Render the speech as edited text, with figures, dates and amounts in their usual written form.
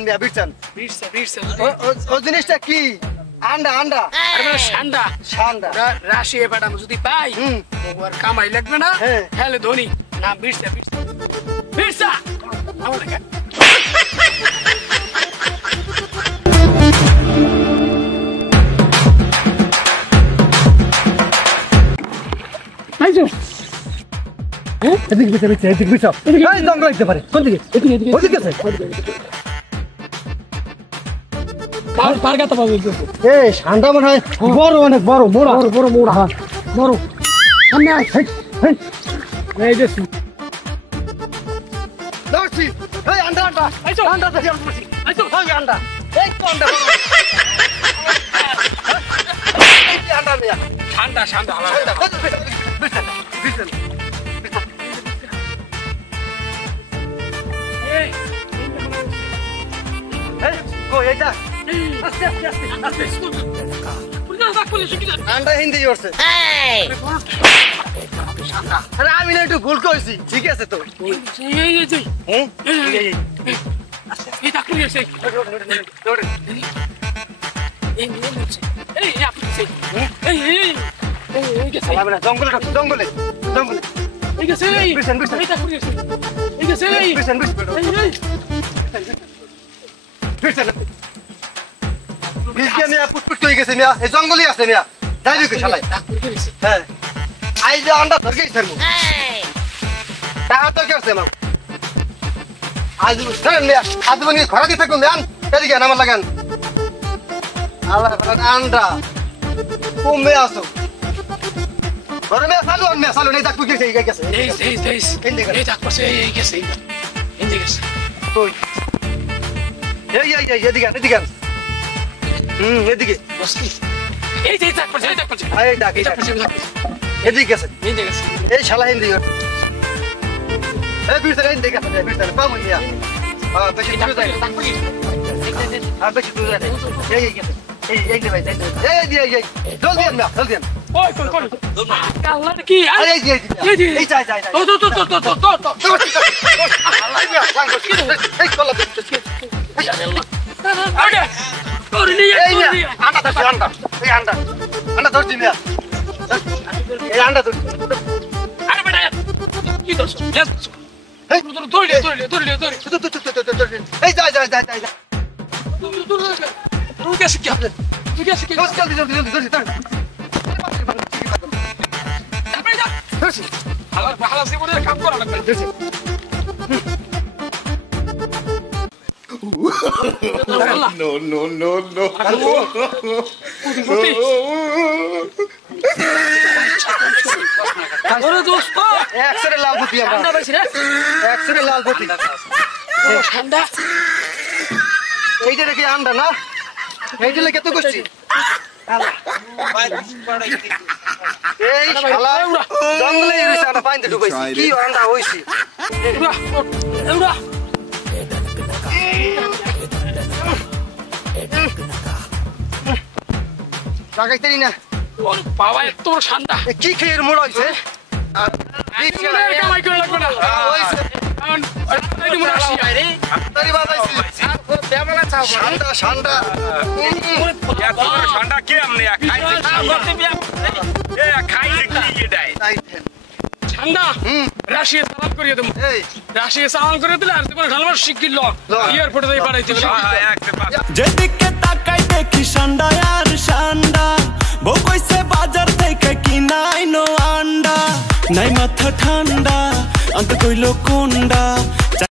মিয়া বিরসান ও জিনিসটা কি আন্ডা আন্ডা আরে ঠান্ডা ঠান্ডা রাশিয়া পাঠাম যদি পাই ওর কামাই লাগবে না হেলে ধনী না বিরসা আমার লাগা আইজো এদিকে বিছাও এই জঙ্গল লাগতে পারে কোন দিকে ওদিকে আছে পারগাতা পাবো এই ঠান্ডা মনে হয় বড় অনেক বড় মোড়া বড় সামনে আয় এই যে দর্শি এই আন্ডা দেখি আইছো এই আন্ডা এই তো আন্ডা এই আন্ডা মিয়া ঠান্ডা বিছান এই কো এটা আস্তে আন্ডা হিন্দি করছে আরে আমি না একটু ভুল কইছি ঠিক আছে তো হ্যাঁ এই তাকুলি আছে এই আপনি গেছে জঙ্গলে এই গেছে বিছান এই তাকুলি আছে এই গেছে বিছান মিয়া পুটপুট হয়ে গেছে মিয়া এই জঙ্গলই আছে মিয়া যাইবি কই শালাই হ্যাঁ আই যে আন্ডা ধরকে ছাড়মু টাকা তো করছে মা আজ বুঝছেন মিয়া আজ বনি ঘরে দিতে কোন দেন এদিকে নাম লাগান আল্লাহ আন্ডা কমে আসো ঘরে মিয়া চালু নেই তাকু গেছে গেছে এই তাক পাশে এই গেছে কই এই এদিকে এদিকে এই তাক পাশে এই ডাক এদিকে গেছে এই শালা হিন্দি এই বিরসান এই দেখে বিরসান পামু মিয়া হ্যাঁ বেশি দূরে যাই বেশি দূরে যাই এই গেছে এই দে ভাই এই জলদি আন ওই কাল্লা কি এই যাই তো আল্লাহ মিয়া সাঙ্গ এই কলা আগে তোর নিয়ে আন্ডা ধরছি মিয়া এই আন্ডা ধরছি আরে বেটা কি দোষ এই ধরে এই যাই তুই গেছিস কি জলদি ভালো জীবনের কাম করা লাগবে No. ওরে দোস্ত একসাথে লাল পতি ঠান্ডা পাইছি রে একসাথে লাল পতি ঠান্ডা এইটা রেখে আন্ডা না এইটা লেগে তো করছি এই শালা জঙ্গলে এসে আন্ডা পাইতে ডুবাইছি কি আন্ডা হইছি এউরা লাগাইতেই না ওর বাবা এত ঠান্ডা কি খেয়ে মোড় হইছে কামাই করে লাগবে না ঠান্ডা কে আমনে ঠান্ডা রাশিয়া চালান করিয়ে দেবো রাশিয়া চালান করে দিলে আর তোমার ঢালবার শিখিল এয়ারপোর্টে যাই পাঠাইতে যেদিকে তাকাই দেখি সান্ডা আর সান্ডা বউ কইছে বাজার থেকে কিনাই নো আন্ডা নাই মাথা ঠান্ডা আন্ত কইলো কোন্ডা